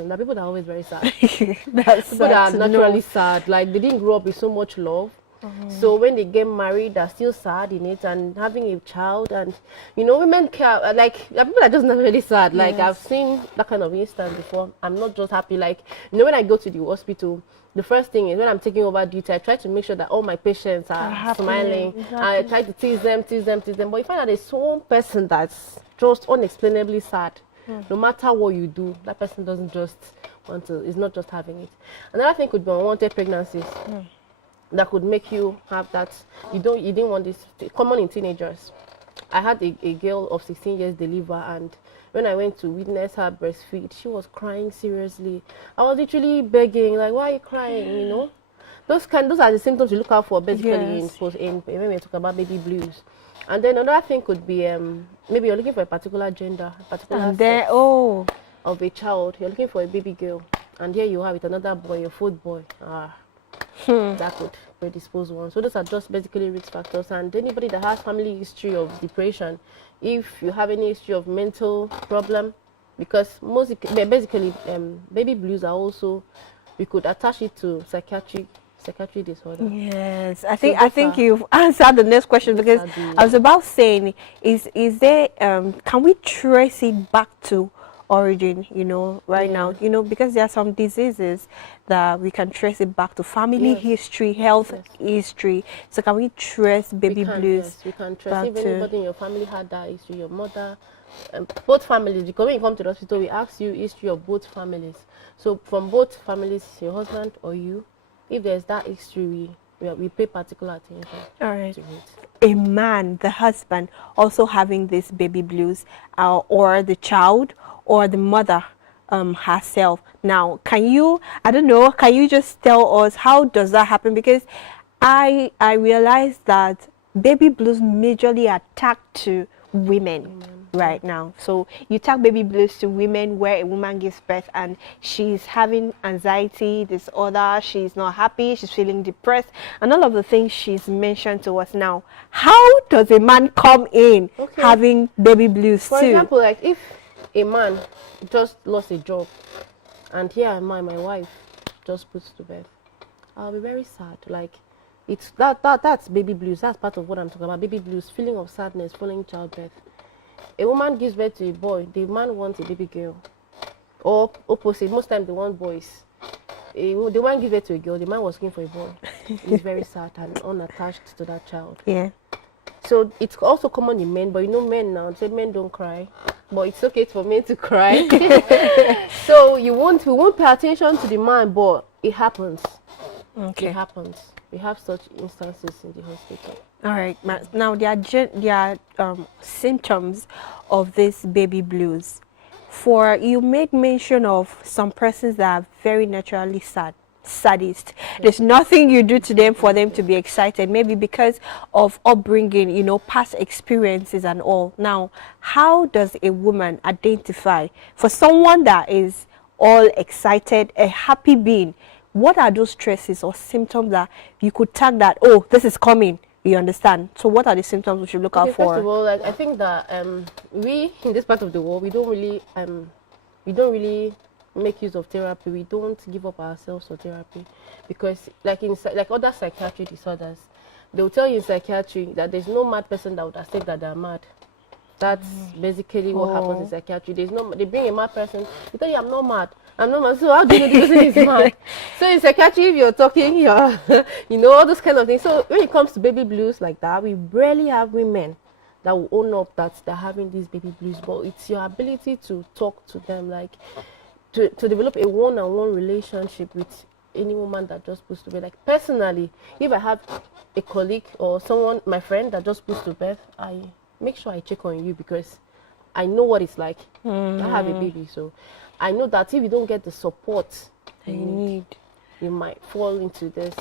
person. There are people that are always very sad. That's People that sad are to naturally know. sad. Like, they didn't grow up with so much love. So when they get married, they're still sad in it, and having a child, and you know, women care. Like, there are people that are just not really sad. Like, I've seen that kind of instance before. I'm not just happy. Like, you know, when I go to the hospital, the first thing is when I'm taking over duty, I try to make sure that all my patients are smiling. Exactly. I try to tease them. But you find that there's one person that's just unexplainably sad. No matter what you do, that person doesn't just want to. Is not just having it. Another thing could be unwanted pregnancies. That could make you have that. You didn't want this. Common in teenagers. I had a girl of 16 years deliver, and when I went to witness her breastfeed, she was crying seriously. I was literally begging, like, why are you crying? You know, those are the symptoms you look out for basically in when we talk about baby blues. And then another thing could be maybe you're looking for a particular gender, a particular sex of a child. You're looking for a baby girl, and here you have it another boy, a fourth boy. That could predispose one. So those are just basically risk factors. And anybody that has family history of depression, if you have any history of mental problem, because basically baby blues are also, we could attach it to psychiatric disorder. Yes, I think you've answered the next question, because I was about saying, is there can we trace it back to origin, you know, now, you know, because there are some diseases that we can trace it back to family history, health history. So can we trace baby blues? Yes, we can trace. If anybody in your family had that history, your mother, both families, because when you come to the hospital, we ask you history of both families. So from both families, your husband or you, if there's that history, we pay particular attention to it. A man, the husband, also having this baby blues, or the child, or the mother herself. Now, can you just tell us how does that happen? Because I realized that baby blues majorly attack to women right now. So you tag baby blues to women where a woman gives birth and she's having anxiety disorder, she's not happy, she's feeling depressed, and all of the things she's mentioned to us now. How does a man come in having baby blues For too? example, like if a man just lost a job and here am I, my wife just puts to bed, I'll be very sad. Like, it's that's baby blues. That's part of what I'm talking about. Baby blues, feeling of sadness following childbirth. A woman gives birth to a boy, the man wants a baby girl, or opposite. Most times they want boys. The woman gives birth to a girl, the man was looking for a boy. He's very sad and unattached to that child. So it's also common in men, but you know, men now say men don't cry, but it's okay for men to cry. So we won't pay attention to the man, but it happens. It happens. We have such instances in the hospital. All right. Now, there are symptoms of this baby blues. For you made mention of some persons that are very naturally sadist. There's nothing you do to them for them to be excited, maybe because of upbringing, you know, past experiences and all. Now, how does a woman identify for someone that is all excited, a happy being? What are those stresses or symptoms that you could tag that, oh, this is coming? You understand? So what are the symptoms we should look out for? First of all, like, I think that we in this part of the world, we don't really make use of therapy. We don't give up ourselves for therapy, because like other psychiatric disorders, they will tell you in psychiatry that there's no mad person that would accept that they're mad. That's basically what happens in psychiatry. They bring a mad person, they tell you, I'm not mad. So how do you know the person is mad? So in psychiatry, if you're talking, you know, all those kind of things. So when it comes to baby blues like that, we rarely have women that will own up that they're having these baby blues. But it's your ability to talk to them, like to develop a one-on-one relationship with any woman that just puts to bed. Like, personally, if I have a colleague or someone, my friend, that just puts to bed, I make sure I check on you, because I know what it's like. I have a baby, so I know that if you don't get the support you need, you might fall into this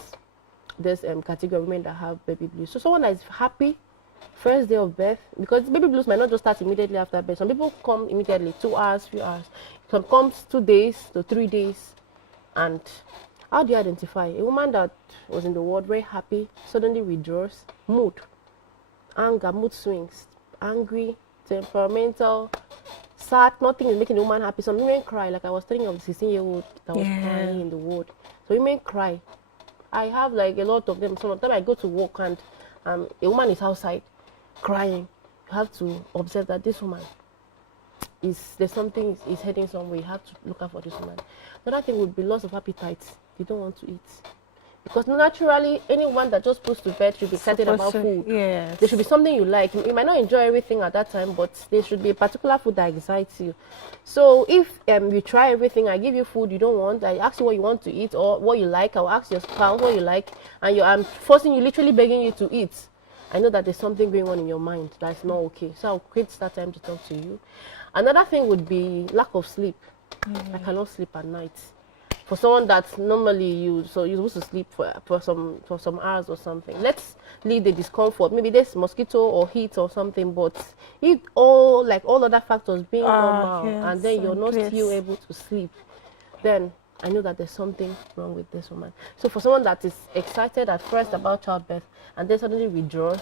category of women that have baby blues. So someone that is happy first day of birth, because baby blues might not just start immediately after birth. Some people come immediately, 2 hours, 3 hours. Some comes 2 days to 3 days. And how do you identify a woman that was in the ward very happy suddenly withdraws? Mood, anger, mood swings, angry, temperamental, sad, nothing is making the woman happy. Some women cry, like I was telling you of the 16-year-old that was crying in the ward. So women cry. I have like a lot of them. Some of them I go to work and a woman is outside crying. You have to observe that this woman there's something is heading somewhere. You have to look out for this woman. Another thing would be loss of appetite. You don't want to eat. Because naturally, anyone that just puts to bed should be excited about food. Yes. There should be something you like. You might not enjoy everything at that time, but there should be a particular food that excites you. So if you try everything, I give you food you don't want, I ask you what you want to eat or what you like, I'll ask your spouse what you like, and I'm forcing you, literally begging you to eat. I know that there's something going on in your mind that's not okay. So I'll create that time to talk to you. Another thing would be lack of sleep. I cannot sleep at night. For someone that normally you're supposed to sleep for some hours or something. Let's leave the discomfort. Maybe there's mosquito or heat or something, but if all other factors being normal, and then you're not still able to sleep, then I know that there's something wrong with this woman. So for someone that is excited at first about childbirth and then suddenly withdraws,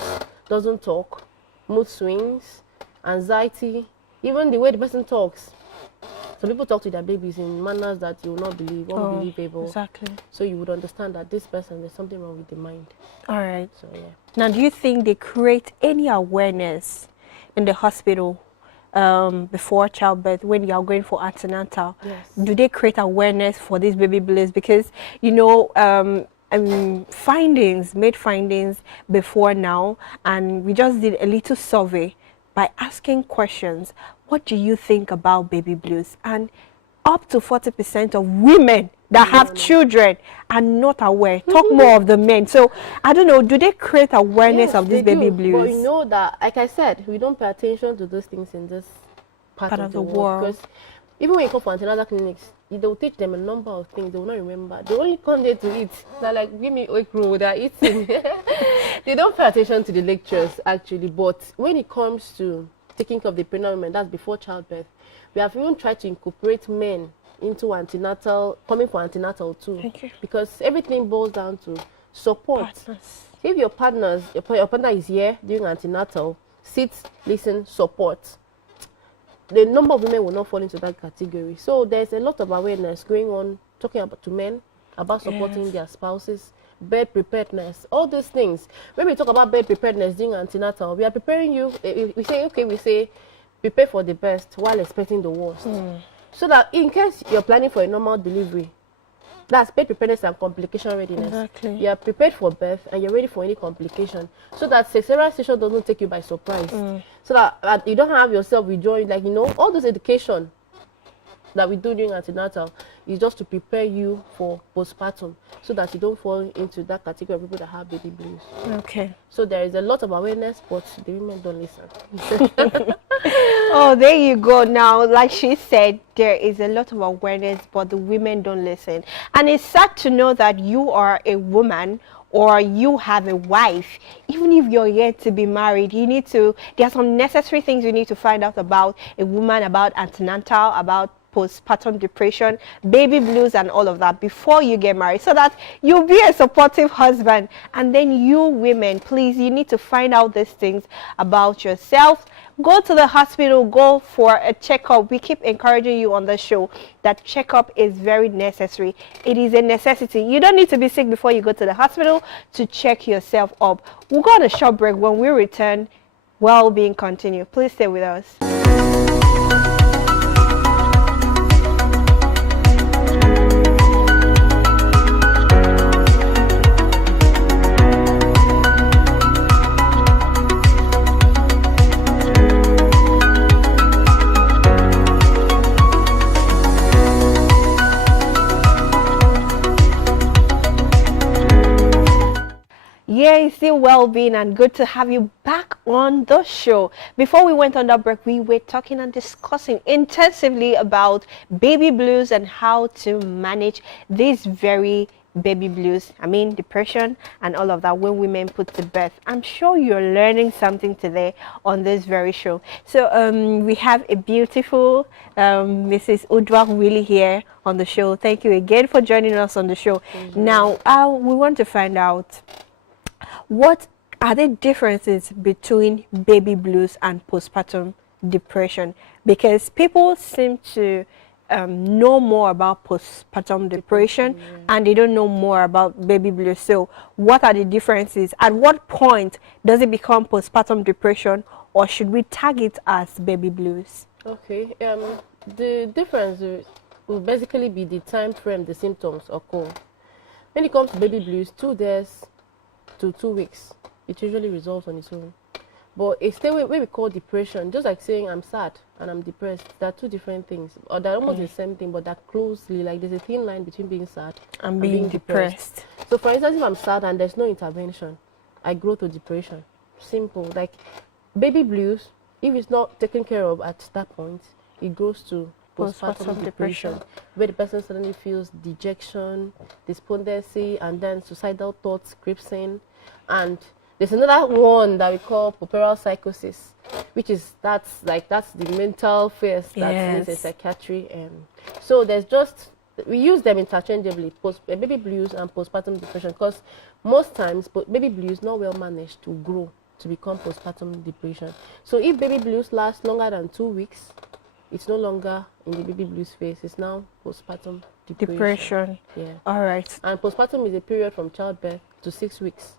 doesn't talk, mood swings, anxiety, even the way the person talks. Some people talk to their babies in manners that you will not believe, unbelievable. Exactly. So you would understand that this person, there's something wrong with the mind. All right. So yeah. Now, do you think they create any awareness in the hospital before childbirth when you are going for antenatal? Yes. Do they create awareness for these baby blues? Because, you know, findings before now, and we just did a little survey by asking questions. What do you think about baby blues? And up to 40% of women that have children are not aware. Talk more of the men. So I don't know, do they create awareness of this baby blues? But you know that, like I said, we don't pay attention to those things in this part of the world. Because even when you come for antenatal clinics, they'll teach them a number of things they will not remember. They only come there to eat. They're like, give me oik roll, they're eating. They don't pay attention to the lectures actually. But when it comes to taking care of the pregnant women, that's before childbirth, we have even tried to incorporate men into antenatal, coming for antenatal too. Because everything boils down to support. Partners. If your partner is here during antenatal, sit, listen, support, the number of women will not fall into that category. So there's a lot of awareness going on, talking about to men about supporting their spouses, bed preparedness, all these things. When we talk about bed preparedness during antenatal, we are preparing you. We say prepare for the best while expecting the worst. So that in case you're planning for a normal delivery, that's bed preparedness and complication readiness. Exactly. You are prepared for birth and you're ready for any complication. So that cesarean section doesn't take you by surprise. So that you don't have yourself withdrawing, like, you know, all this education that we do during antenatal is just to prepare you for postpartum so that you don't fall into that category of people that have baby blues. Okay. So there is a lot of awareness, but the women don't listen. Oh, there you go. Now, like she said, there is a lot of awareness, but the women don't listen. And it's sad to know that you are a woman or you have a wife. Even if you're yet to be married, there are some necessary things you need to find out about a woman, about antenatal, about postpartum depression, baby blues, and all of that before you get married, so that you'll be a supportive husband. And then you women, please, you need to find out these things about yourself. Go to the hospital, go for a checkup. We keep encouraging you on the show that checkup is very necessary. It is a necessity. You don't need to be sick before you go to the hospital to check yourself up. We'll go on a short break. When we return, well-being continue. Please stay with us. Yeah, it's still well-being and good to have you back on the show. Before we went on that break, we were talking and discussing intensively about baby blues and how to manage these very baby blues, depression and all of that when women put to birth. I'm sure you're learning something today on this very show. So we have a beautiful Mrs. Udwa really here on the show. Thank you again for joining us on the show. Now, we want to find out, what are the differences between baby blues and postpartum depression? Because people seem to know more about postpartum depression, and they don't know more about baby blues. So what are the differences? At what point does it become postpartum depression, or should we tag it as baby blues? Okay. The difference will basically be the time frame the symptoms occur. When it comes to baby blues, 2 days to 2 weeks, it usually resolves on its own. But a state where we call depression, just like saying I'm sad and I'm depressed, they're two different things. Or they're almost the same thing, but they're closely, like there's a thin line between being sad And being depressed. So for instance, if I'm sad and there's no intervention, I grow to depression. Simple. Like baby blues, if it's not taken care of at that point, it goes to postpartum depression, where the person suddenly feels dejection, despondency, and then suicidal thoughts creeps in. And there's another one that we call puerperal psychosis, which is that's the mental phase that is in psychiatry. So there's just, we use them interchangeably, baby blues and postpartum depression, because most times baby blues not well managed to grow to become postpartum depression. So if baby blues last longer than 2 weeks, it's no longer in the baby blues phase. It's now postpartum depression. Yeah. All right. And postpartum is a period from childbirth to 6 weeks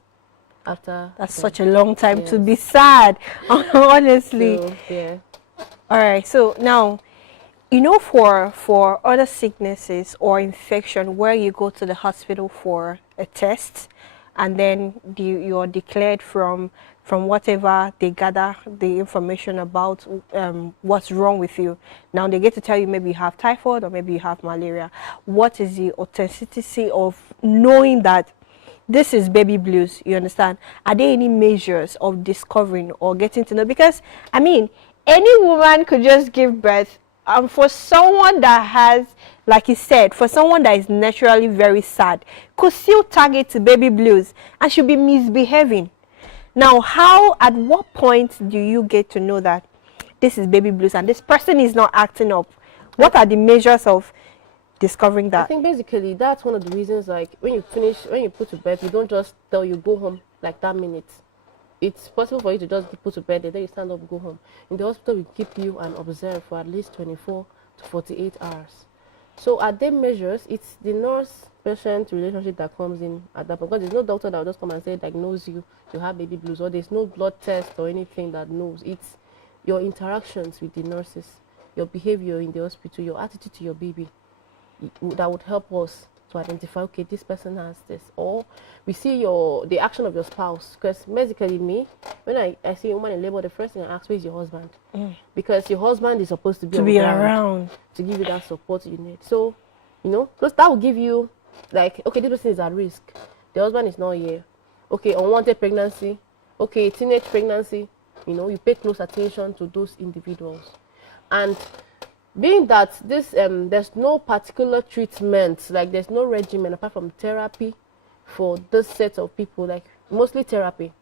after. That's such a long time to be sad, honestly. So, yeah. All right. So now, you know, for other sicknesses or infection where you go to the hospital for a test, and then you're declared from whatever they gather the information about what's wrong with you. Now they get to tell you maybe you have typhoid or maybe you have malaria. What is the authenticity of knowing that this is baby blues? You understand? Are there any measures of discovering or getting to know? Because, I mean, any woman could just give birth. For someone that has, like you said, for someone that is naturally very sad, could still target baby blues and should be misbehaving. Now, at what point do you get to know that this is baby blues and this person is not acting up? What are the measures of discovering that? I think basically that's one of the reasons, like when you put to bed, we don't just tell you go home like that minute. It's possible for you to just be put to bed and then you stand up, go home. In the hospital, we keep you and observe for at least 24 to 48 hours. So at them measures, it's the nurse-patient relationship that comes in at that point. Because there's no doctor that will just come and say, diagnose you have baby blues, or there's no blood test or anything that knows. It's your interactions with the nurses, your behavior in the hospital, your attitude to your baby that would help us to identify, okay, this person has this. Or we see the action of your spouse. Because basically when I see a woman in labor, the first thing I ask, where is your husband? Because your husband is supposed to be around to give you that support you need. So, you know, because that will give you, like, okay, this person is at risk. The husband is not here. Okay, unwanted pregnancy. Okay, teenage pregnancy. You know, you pay close attention to those individuals. And being that this there's no particular treatment, like there's no regimen apart from therapy for this set of people, like mostly therapy,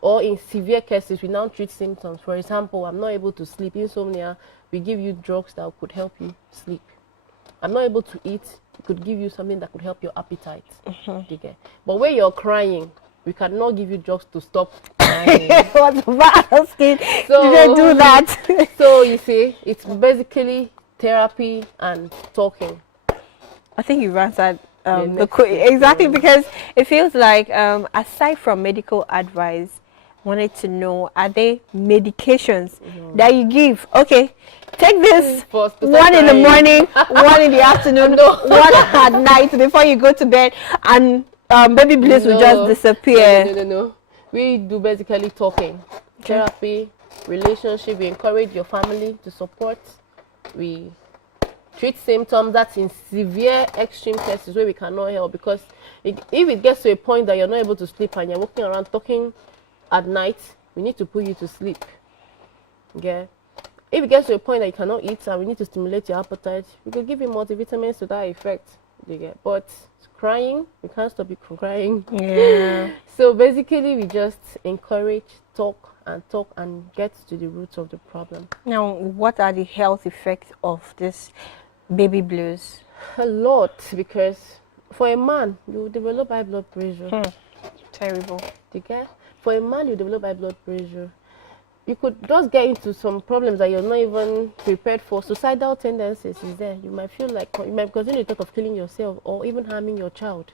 or in severe cases we now treat symptoms. For example, I'm not able to sleep, insomnia, we give you drugs that could help you sleep. I'm not able to eat, we could give you something that could help your appetite. Okay. But when you're crying, we cannot give you drugs to stop crying. What's about asking? So, did they do that? So you see, it's basically therapy and talking. I think you've answered exactly, because it feels like aside from medical advice, wanted to know, are there medications that you give? Okay, take this one in the morning, one in the afternoon, one at night before you go to bed, and baby blues will just disappear. No. We do basically talking, therapy, relationship. We encourage your family to support. We treat symptoms. That's in severe extreme cases where we cannot help, because if it gets to a point that you're not able to sleep and you're walking around talking at night, we need to put you to sleep. Okay. If it gets to a point that you cannot eat and we need to stimulate your appetite, we could give you multivitamins to that effect. But crying, we can't stop you from crying. Yeah. So basically, we just encourage, talk and get to the roots of the problem. Now, what are the health effects of this baby blues? A lot, because for a man, you develop high blood pressure. Terrible. For a man, you develop high blood pressure. you could just get into some problems that you're not even prepared for. Suicidal tendencies is there. You might feel like you might continue the thought of killing yourself or even harming your child.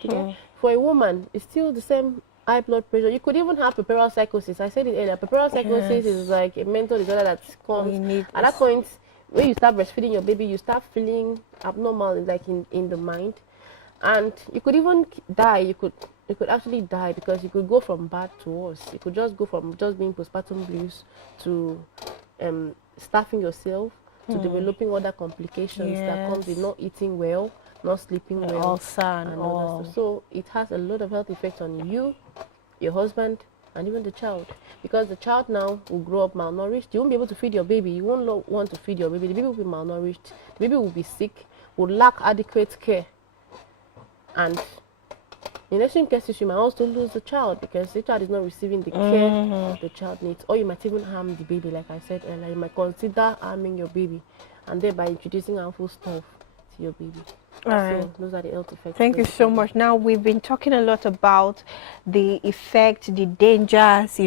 Yeah. For a woman, it's still the same high blood pressure. You could even have puerperal psychosis. I said it earlier. Puerperal psychosis is like a mental disorder that comes at that point when you start breastfeeding your baby. You start feeling abnormal, like in the mind, and you could even die. You could actually die because you could go from bad to worse. You could just go from just being postpartum blues to starving yourself, to developing other complications that comes with not eating well, not sleeping well, and all that stuff. So it has a lot of health effects on you, your husband, and even the child. Because the child now will grow up malnourished. You won't be able to feed your baby. You won't want to feed your baby. The baby will be malnourished. The baby will be sick, will lack adequate care. And in extreme cases, you might also lose the child because the child is not receiving the care the child needs. Or you might even harm the baby, like I said earlier. You might consider harming your baby and thereby introducing harmful stuff to your baby. All right. So those are the health effects. Thank you so much. Now, we've been talking a lot about the effect, the dangers,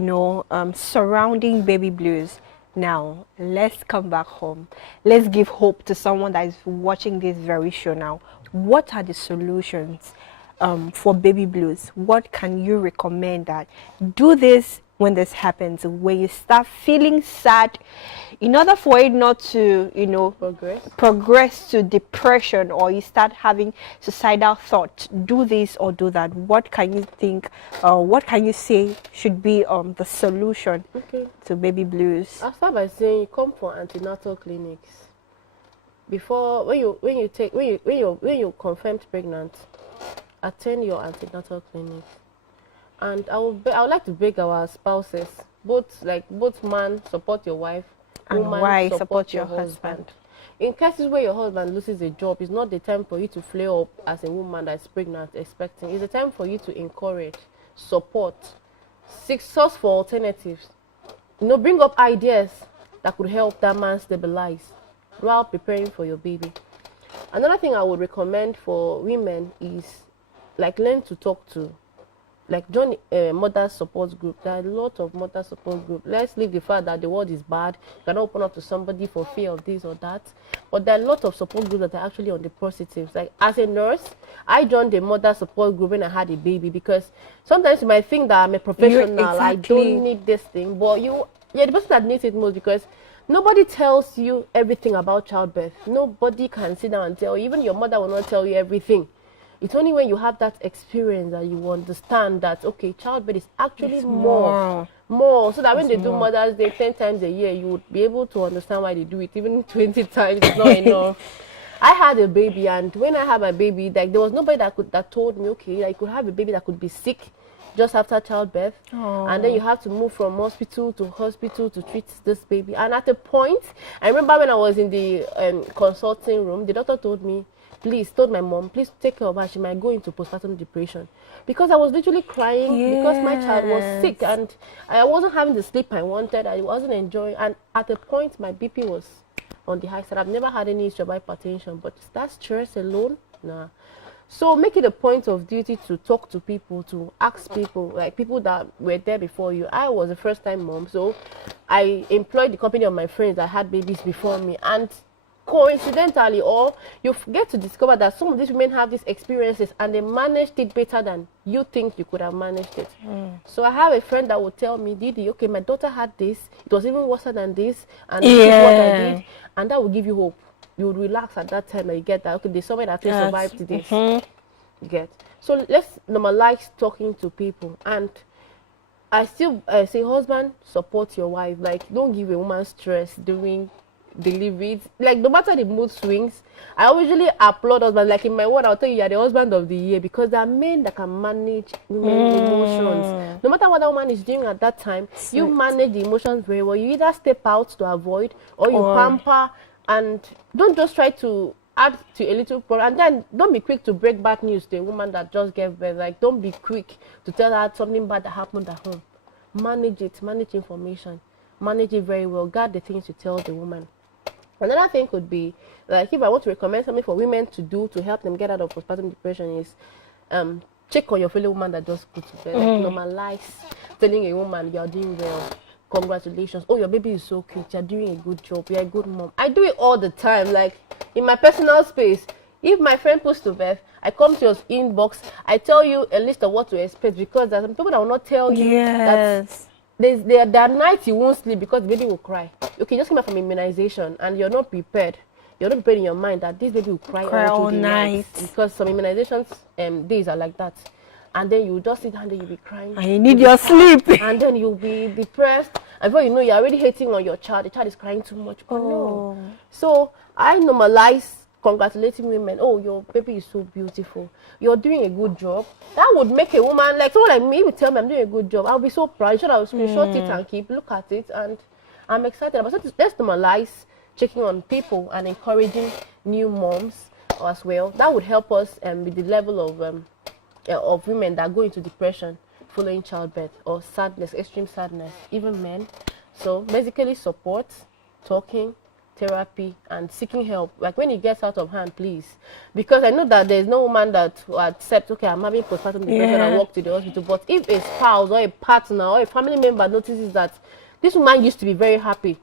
surrounding baby blues. Now, let's come back home. Let's give hope to someone that is watching this very show now. What are the solutions for baby blues? What can you recommend that do this when this happens, when you start feeling sad, in order for it not to, progress to depression, or you start having suicidal thoughts, do this or do that? What can you think, what can you say should be the solution to baby blues? I'll start by saying you come for antenatal clinics. Before, when you're confirmed pregnant, attend your antenatal clinic. And I would like to beg our spouses, both man support your wife, and woman support your husband. In cases where your husband loses a job, it's not the time for you to flare up as a woman that's pregnant expecting. It's the time for you to encourage, support, seek source for alternatives. Bring up ideas that could help that man stabilize while preparing for your baby. Another thing I would recommend for women is learn to talk to. Join a mother support group. There are a lot of mother support groups. Let's leave the fact that the world is bad. You cannot open up to somebody for fear of this or that. But there are a lot of support groups that are actually on the positives. Like as a nurse, I joined the mother support group when I had a baby, because sometimes you might think that I'm a professional. I don't need this thing, but you're the person that needs it most, because nobody tells you everything about childbirth. Nobody can sit down and tell you. Even your mother will not tell you everything. It's only when you have that experience that you understand that, okay, childbirth is actually more. So that when they do Mother's Day 10 times a year, you would be able to understand why they do it. Even 20 times is not enough. I had a baby, and when I had my baby, there was nobody that told me, okay, I could have a baby that could be sick just after childbirth. And then you have to move from hospital to hospital to treat this baby. And at a point, I remember when I was in the consulting room, the doctor told my mom, please take care of her. She might go into postpartum depression. Because I was literally crying because my child was sick and I wasn't having the sleep I wanted. I wasn't enjoying. And at a point, my BP was on the high side. I've never had any issue of hypertension, but that stress alone, nah. So make it a point of duty to talk to people, to ask people, like people that were there before you. I was a first-time mom, so I employed the company of my friends that had babies before me. And coincidentally, or you get to discover that some of these women have these experiences and they managed it better than you think you could have managed it. So I have a friend that would tell me, Didi, okay, my daughter had this, it was even worse than this, and this is what I did, and that will give you hope. You would relax at that time and you get that, okay, there's someone that has survived this. You get. So let's normalize talking to people. And I still say, husband, support your wife. Don't give a woman stress during deliveries. No matter the mood swings, I usually applaud husbands. In my word, I'll tell you, you're the husband of the year, because there are men that can manage women's emotions. No matter what that woman is doing at that time, you manage the emotions very well. You either step out to avoid, or you pamper, and don't just try to add to a little problem. And then don't be quick to break bad news to a woman that just gave birth. Don't be quick to tell her something bad that happened at home. Manage it, manage information, manage it very well. Guard the things you tell the woman. Another thing could be, if I want to recommend something for women to do to help them get out of postpartum depression, is check on your fellow woman that just put to bed. Normalize telling a woman you're doing well. congratulations. Oh, your baby is so cute. You're doing a good job. You're a good mom. I do it all the time. Like in my personal space. If my friend puts to birth, I come to your inbox. I tell you a list of what to expect because there's some people that will not tell you. Yes. There are nights you won't sleep because the baby will cry. Okay, just came back from immunization and you're not prepared. You're not prepared in your mind that this baby will cry all night because some immunizations days are like that. And then you just sit down and you'll be crying. And you need your sleep. And then you'll be depressed. And before you know, you're already hating on your child. The child is crying too much. Oh no. So I normalize congratulating women. Oh, your baby is so beautiful. You're doing a good job. That would make a woman, like someone like me, would tell me I'm doing a good job. I'll be so proud. I will screenshot it and look at it. And I'm excited about it. Let's normalize checking on people and encouraging new moms as well. That would help us with the level of women that go into depression following childbirth or sadness, extreme sadness, even men. So basically support, talking, therapy, and seeking help. Like when it gets out of hand, please. Because I know that there's no woman that will accept, okay, I'm having postpartum depression and walk to the hospital. But if a spouse or a partner or a family member notices that this woman used to be very happy,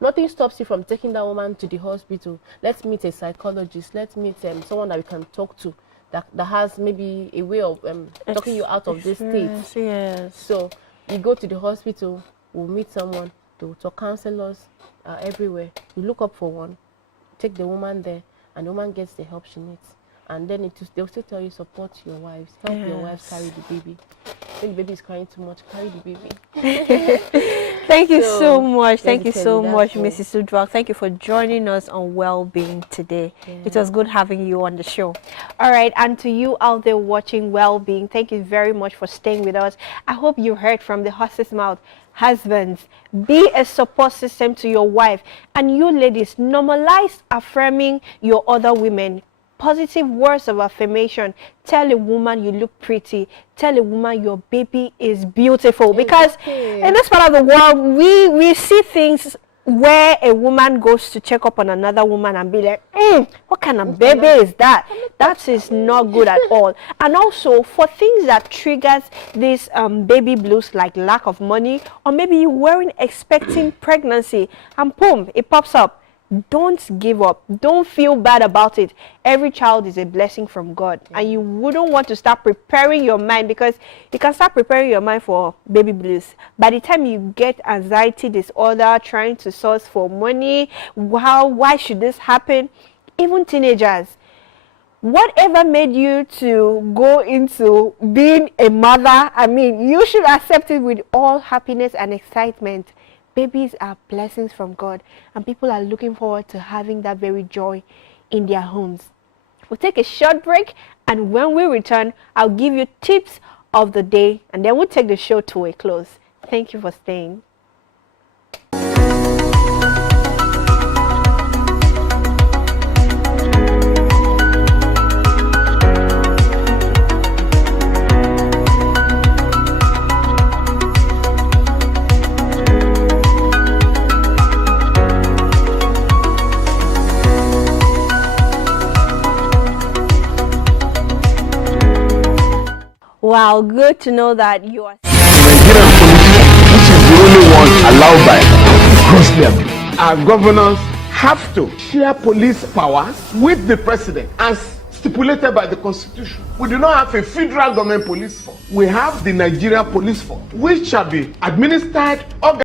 nothing stops you from taking that woman to the hospital. Let's meet a psychologist. Let's meet someone that we can talk to. That has maybe a way of talking you out of this state. Yes. So you go to the hospital, we'll meet someone, to talk, counselors everywhere. You look up for one, take the woman there, and the woman gets the help she needs. And then they'll still tell you, support your wives, help your wives carry the baby. When the baby is crying too much, carry the baby. Thank you so much. Thank you so much, cool. Mrs. Udrak. Thank you for joining us on Wellbeing today. Yeah. It was good having you on the show. All right, and to you out there watching Wellbeing, thank you very much for staying with us. I hope you heard from the horse's mouth. Husbands, be a support system to your wife. And you ladies, normalize affirming your other women. Positive words of affirmation. Tell a woman you look pretty. Tell a woman your baby is beautiful. Because in this part of the world, we see things where a woman goes to check up on another woman and be like, what kind of baby is that? That is not good at all. And also for things that triggers this baby blues, like lack of money, or maybe you weren't expecting pregnancy and boom, it pops up. Don't give up. Don't feel bad about it. Every child is a blessing from God. And you wouldn't want to start preparing your mind, because you can start preparing your mind for baby blues. By the time you get anxiety disorder, trying to source for money, why should this happen? Even teenagers, whatever made you to go into being a mother, I mean, you should accept it with all happiness and excitement. Babies are blessings from God, and people are looking forward to having that very joy in their homes. We'll take a short break, and when we return, I'll give you tips of the day, and then we'll take the show to a close. Thank you for staying. Wow, good to know that you are. Nigerian police, which is the only one allowed by grossly abused. Our governors have to share police powers with the president as stipulated by the constitution. We do not have a federal government police force. We have the Nigerian police force, which shall be administered, organized,